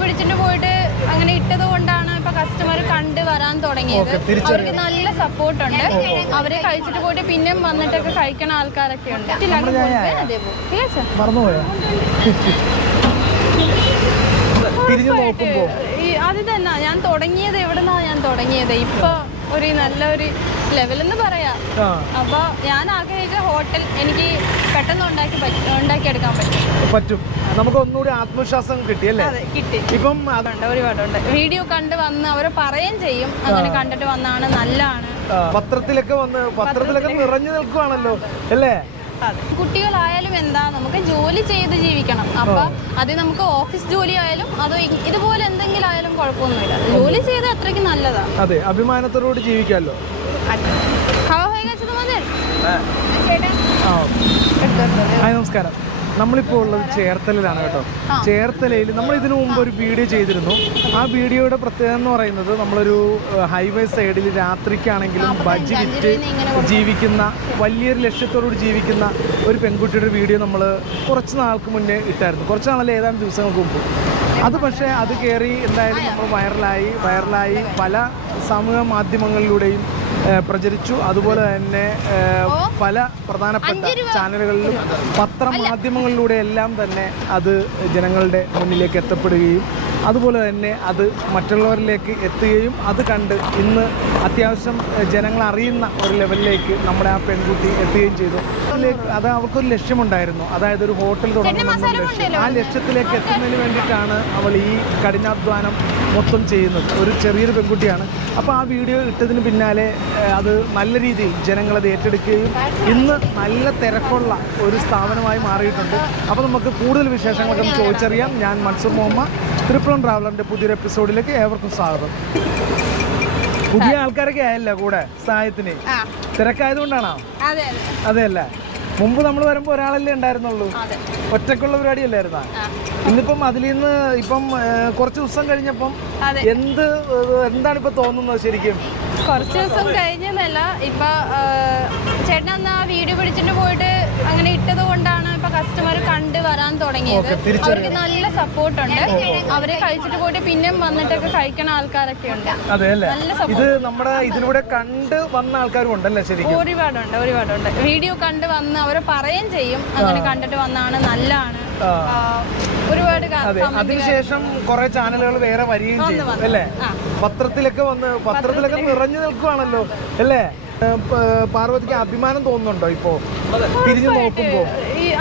പിടിച്ചിട്ട് പോയിട്ട് അങ്ങനെ ഇട്ടത് കൊണ്ടാണ് ഇപ്പൊ കസ്റ്റമർ കണ്ട് വരാൻ തുടങ്ങിയത്. അവർക്ക് നല്ല സപ്പോർട്ടുണ്ട്. അവരെ കഴിച്ചിട്ട് പോയിട്ട് പിന്നെയും വന്നിട്ടൊക്കെ കഴിക്കണ ആൾക്കാരൊക്കെ ഉണ്ട്. അത് തന്നെ ഞാൻ തുടങ്ങിയത് എവിടുന്നാണ് ഞാൻ തുടങ്ങിയത്. ഇപ്പൊ ഒരു നല്ലൊരു ലെവലെന്ന് പറയാം. അപ്പൊ ഞാൻ ആഗ്രഹിച്ച ഹോട്ടൽ എനിക്ക് പെട്ടെന്ന് ഉണ്ടാക്കിയെടുക്കാൻ പറ്റും. നമുക്ക് ഒന്നുകൂടി ആത്മവിശ്വാസം കിട്ടിയല്ലേ? കിട്ടി. ഇപ്പം ഒരുപാടുണ്ട്. വീഡിയോ കണ്ട് വന്ന് അവർ പറയുകയും ചെയ്യും, അങ്ങനെ കണ്ടിട്ട് വന്നാണ് നല്ലതാണ്. പത്രത്തിലൊക്കെ നിറഞ്ഞു നിൽക്കുവാണല്ലോ അല്ലേ? കുട്ടികളായാലും എന്താ, നമുക്ക് ജോലി ചെയ്ത് ജീവിക്കണം. അപ്പൊ അത് നമുക്ക് ഓഫീസ് ജോലി ആയാലും അതോ ഇതുപോലെ എന്തെങ്കിലും ആയാലും കുഴപ്പമൊന്നുമില്ല. ജോലി ചെയ്ത് അത്രയ്ക്ക് നല്ലതാ. അതെ, അഭിമാനത്തോടുകൂടി ജീവിക്കാമല്ലോ. നമസ്കാരം. നമ്മളിപ്പോൾ ഉള്ളത് ചേർത്തലയിലാണ് കേട്ടോ. ചേർത്തലയിൽ നമ്മൾ ഇതിനു മുമ്പ് ഒരു വീഡിയോ ചെയ്തിരുന്നു. ആ വീഡിയോയുടെ പ്രത്യേകത എന്ന് പറയുന്നത്, നമ്മളൊരു ഹൈവേ സൈഡിൽ രാത്രിക്കാണെങ്കിലും ബജ്ജി വിറ്റ് ജീവിക്കുന്ന, വലിയൊരു ലക്ഷ്യത്തോടുകൂടി ജീവിക്കുന്ന ഒരു പെൺകുട്ടിയുടെ വീഡിയോ നമ്മൾ കുറച്ച് നാൾക്ക് മുന്നേ ഇട്ടായിരുന്നു. കുറച്ച് നാളല്ല, ഏതാനും ദിവസങ്ങൾക്ക് മുമ്പ്. അത് പക്ഷേ അത് കയറി എന്തായാലും നമ്മൾ വൈറലായി പല സാമൂഹ്യ മാധ്യമങ്ങളിലൂടെയും പ്രചരിച്ചു. അതുപോലെ തന്നെ പല പ്രധാനപ്പെട്ട ചാനലുകളിലും പത്രമാധ്യമങ്ങളിലൂടെ എല്ലാം തന്നെ അത് ജനങ്ങളുടെ മുന്നിലേക്ക് എത്തപ്പെടുകയും അതുപോലെ തന്നെ അത് മറ്റുള്ളവരിലേക്ക് എത്തുകയും അത് കണ്ട് ഇന്ന് അത്യാവശ്യം ജനങ്ങൾ അറിയുന്ന ഒരു ലെവലിലേക്ക് നമ്മുടെ ആ പെൺകുട്ടി എത്തുകയും ചെയ്തു. അത് അവർക്കൊരു ലക്ഷ്യമുണ്ടായിരുന്നു, അതായത് ഒരു ഹോട്ടൽ തുടങ്ങണമെന്ന ലക്ഷ്യം. ആ ലക്ഷ്യത്തിലേക്ക് എത്തുന്നതിന് വേണ്ടിയിട്ടാണ് അവൾ ഈ കഠിനാധ്വാനം മൊത്തം ചെയ്യുന്നത്. ഒരു ചെറിയൊരു പെൺകുട്ടിയാണ്. അപ്പോൾ ആ വീഡിയോ ഇട്ടതിന് പിന്നാലെ അത് നല്ല രീതിയിൽ ജനങ്ങളത് ഏറ്റെടുക്കുകയും ഇന്ന് നല്ല തിരക്കുള്ള ഒരു സ്ഥാപനമായി മാറിയിട്ടുണ്ട്. അപ്പോൾ നമുക്ക് കൂടുതൽ വിശേഷങ്ങളൊക്കെ ചോദിച്ചറിയാം. ഞാൻ മൻസൂർ മുഹമ്മദ്, ട്രിപ്പിൾ ട്രാവലറിൻ്റെ പുതിയൊരു എപ്പിസോഡിലേക്ക് ഏവർക്കും സ്വാഗതം. പുതിയ ആൾക്കാരൊക്കെ ആയല്ലോ കൂടെ സഹായത്തിന്. തിരക്കായതുകൊണ്ടാണോ? അതെയല്ലേ? മുമ്പ് നമ്മൾ വരുമ്പോൾ ഒരാളല്ലേ ഉണ്ടായിരുന്നുള്ളൂ, ഒറ്റക്കുള്ള പരിപാടിയല്ലായിരുന്നാ? ഇന്നിപ്പം അതിൽ നിന്ന് ഇപ്പം കുറച്ച് ദിവസം കഴിഞ്ഞപ്പം എന്താണ് ഇപ്പൊ തോന്നുന്നത് ശരിക്കും? കുറച്ച് ദിവസം കഴിഞ്ഞല്ല, ഇപ്പൊ ചേട്ടൻ അന്ന് ആ വീഡിയോ പിടിച്ചിട്ട് പോയിട്ട് അങ്ങനെ ഇട്ടത് കൊണ്ടാണ് ഇപ്പൊ കസ്റ്റമർ കണ്ട് വരാൻ തുടങ്ങിയത്. അവർക്ക് നല്ല സപ്പോർട്ടുണ്ട്. അവരെ കഴിച്ചിട്ട് പോയിട്ട് പിന്നെയും വന്നിട്ടൊക്കെ കഴിക്കണ ആൾക്കാരൊക്കെ ഉണ്ട്. നല്ല ഇത് നമ്മുടെ ഇതിലൂടെ കണ്ട് വന്ന ആൾക്കാരും ഉണ്ടല്ലേ ശരിക്കും? ഒരുപാടുണ്ട്. വീഡിയോ കണ്ട് വന്ന് അവർ പറയുകയും ചെയ്യും, അങ്ങനെ കണ്ടിട്ട് വന്നാണ് നല്ലതാണ്. ഒരുപാട്. അതിനുശേഷം കുറെ ചാനലുകൾ വേറെ വരികയും ചെയ്യും അല്ലേ? പത്രത്തിലൊക്കെ നിറഞ്ഞു നിൽക്കുവാണല്ലോ അല്ലേ? പാർവതിക്ക് അഭിമാനം തോന്നുന്നുണ്ടോ ഇപ്പോ തിരിഞ്ഞു നോക്കുമ്പോ?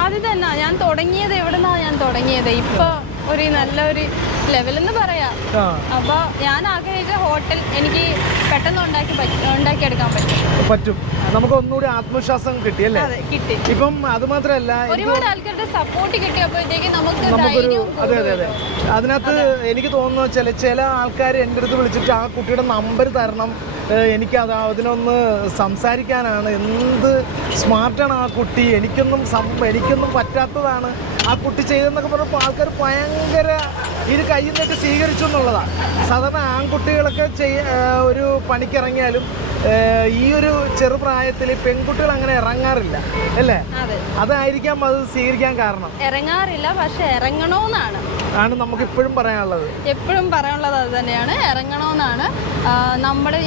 അത് തന്നെ ഞാൻ തുടങ്ങിയത് എവിടുന്നാണ് ഞാൻ തുടങ്ങിയത്. ഇപ്പൊ ഒരു നല്ലൊരു ലെവലെന്ന് പറയാം. അപ്പൊ ഞാൻ ആഗ്രഹിച്ച ഹോട്ടൽ എനിക്ക് പെട്ടെന്ന് ഉണ്ടാക്കിയെടുക്കാൻ പറ്റും. നമുക്ക് ഒന്നുകൂടി ആത്മവിശ്വാസം കിട്ടിയല്ലേ? കിട്ടി. ഇപ്പം അത് മാത്രമല്ല, ഒരുപാട് ആൾക്കാരുടെ സപ്പോർട്ട് കിട്ടിയപ്പോഴത്തേക്ക് നമുക്കൊരു അതെ അതിനകത്ത് എനിക്ക് തോന്നുന്നു ചില ആൾക്കാർ എൻ്റെ അടുത്ത് വിളിച്ചിട്ട് ആ കുട്ടിയുടെ നമ്പർ തരണം, എനിക്കത് അതിനൊന്ന് സംസാരിക്കാനാണ്, എന്ത് സ്മാർട്ടാണ് ആ കുട്ടി, എനിക്കൊന്നും പറ്റാത്തതാണ് ആ കുട്ടി ചെയ്തെന്നൊക്കെ പറഞ്ഞപ്പോൾ ആൾക്കാർ ഭയങ്കര ഇത് കയ്യിൽ നിന്നൊക്കെ സ്വീകരിച്ചു എന്നുള്ളതാണ്. സാധാരണ ആൺകുട്ടികളൊക്കെ ഒരു പണിക്കിറങ്ങിയാലും ഈ ഒരു ചെറുപ്രായത്തിൽ പെൺകുട്ടികൾ അങ്ങനെ ഇറങ്ങാറില്ല അല്ലേ? അതായിരിക്കാം അത് സ്വീകരിക്കാൻ കാരണം. ഇറങ്ങാറില്ല, പക്ഷെ ഇറങ്ങണമെന്നാണ് നമുക്ക് എപ്പോഴും പറയാനുള്ളത് അത് തന്നെയാണ്, ഇറങ്ങണമെന്നാണ്.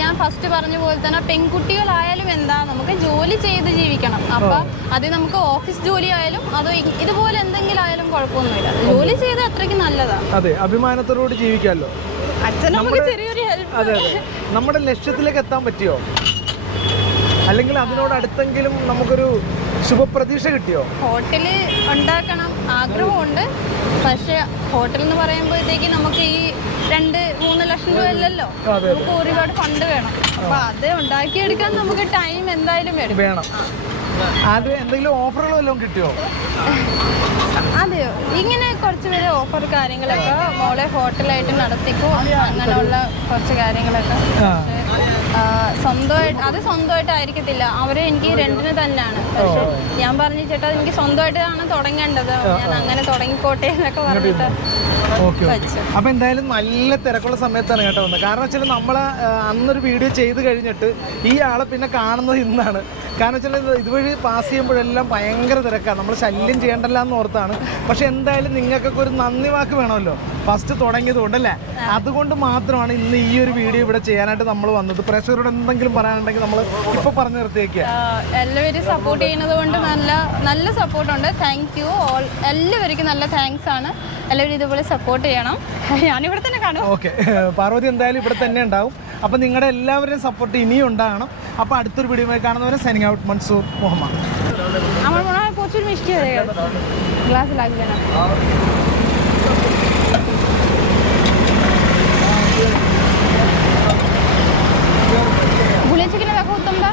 ഞാൻ ഫസ്റ്റ് പറഞ്ഞ പോലെ തന്നെ പെൺകുട്ടികളായാലും എന്താ, നമുക്ക് ജോലി ചെയ്ത് ജീവിക്കണം. അപ്പൊ അത് നമുക്ക് ഓഫീസ് ജോലി ആയാലും അതോ ഇതുപോലെ എന്തെങ്കിലും ആയാലും കുഴപ്പമൊന്നുമില്ല. ജോലി ചെയ്ത് അത്രയ്ക്ക് നല്ലതാണ്. അതെ, അഭിമാനത്തോടുകൂടി ജീവിക്കാമല്ലോ. അച്ഛൻ നമുക്ക് ചെറിയൊരു ഹെൽപ്പ്. അതെ, നമ്മുടെ ലക്ഷ്യത്തിലേക്ക് എത്താൻ പറ്റിയോ? അല്ലെങ്കിൽ അതിനോട് അടുത്തെങ്കിലും നമുക്കൊരു ശുഭപ്രതീക്ഷ കിട്ടിയോ? ഹോട്ടല് ഉണ്ടാക്കണം ആഗ്രഹമുണ്ട്. പക്ഷെ ഹോട്ടൽ എന്ന് പറയുമ്പോഴത്തേക്ക് നമുക്ക് ഈ 2-3 ലക്ഷം രൂപ അല്ലല്ലോ, നമുക്ക് ഒരുപാട് ഫണ്ട് വേണം. അപ്പൊ അത് ഉണ്ടാക്കിയെടുക്കാൻ നമുക്ക് ടൈം എന്തായാലും വേണം. ആദ്യം എന്തെങ്കിലും ഓഫറുകൾ വല്ലതും കിട്ടിയോ? അതെയോ, ഇങ്ങനെ കുറച്ച് പേര് ഓഫർ കാര്യങ്ങളൊക്കെ മോളെ ഹോട്ടലായിട്ട് നടത്തിക്കോ അങ്ങനെയുള്ള കുറച്ച് കാര്യങ്ങളൊക്കെ. സ്വന്തമായിട്ടായിരിക്കത്തില്ല, അവര് എനിക്ക് രണ്ടിന് തന്നെയാണ്. പക്ഷെ ഞാൻ പറഞ്ഞു ചേട്ടാ എനിക്ക് സ്വന്തമായിട്ടാണ് തുടങ്ങേണ്ടത്, ഞാൻ അങ്ങനെ തുടങ്ങിക്കോട്ടെ എന്നൊക്കെ പറഞ്ഞിട്ട്. അപ്പൊ എന്തായാലും നല്ല തിരക്കുള്ള സമയത്താണ് കേട്ടോ വന്നത്. കാരണം വെച്ചാൽ നമ്മള് അന്നൊരു വീഡിയോ ചെയ്ത് കഴിഞ്ഞിട്ട് ഈ ആളെ പിന്നെ കാണുന്നത് ഇന്നാണ്. കാരണം വെച്ചാൽ ഇതുവഴി പാസ് ചെയ്യുമ്പോഴെല്ലാം ഭയങ്കര തിരക്കാണ്, നമ്മൾ ശല്യം ചെയ്യേണ്ടല്ല എന്ന് ഓർത്താണ്. പക്ഷെ എന്തായാലും നിങ്ങൾക്കൊക്കെ ഒരു നന്ദി വാക്ക് വേണമല്ലോ. ഫസ്റ്റ് തുടങ്ങിയത് കൊണ്ടല്ലേ, അതുകൊണ്ട് മാത്രമാണ് ഇന്ന് ഈ ഒരു വീഡിയോ ഇവിടെ ചെയ്യാനായിട്ട് നമ്മൾ വന്നത്. പ്രേക്ഷകരോട് എന്തെങ്കിലും പറയാനുണ്ടെങ്കിൽ നമ്മൾ ഇപ്പോൾ പറഞ്ഞു നിർത്തിയേക്കുക. എല്ലാവരും സപ്പോർട്ട് ചെയ്യുന്നത് കൊണ്ട് നല്ല സപ്പോർട്ടുണ്ട്. Thank you all. എല്ലാവർക്കും നല്ല താങ്ക്സ് ആണ്. എല്ലാവരും ഇതുപോലെ സപ്പോർട്ട് ചെയ്യണം. ഞാനിവിടെ തന്നെ കാണും. ഓക്കെ, പാർവതി എന്തായാലും ഇവിടെ തന്നെ ഉണ്ടാവും. അപ്പോൾ നിങ്ങളുടെ എല്ലാവരുടെയും സപ്പോർട്ട് ഇനിയും ഉണ്ടാകണം. അപ്പോൾ അടുത്തൊരു വീഡിയോ കാണുന്നവരെ സൈനിങ് ഔട്ട്, মনসুর মোহাম্মদ। আমার মনে হয় প্রচুর মিষ্টি হয়ে গেছে, গ্লাস লাগবে না। ভুলেছে কিনা দেখো উত্তমদা।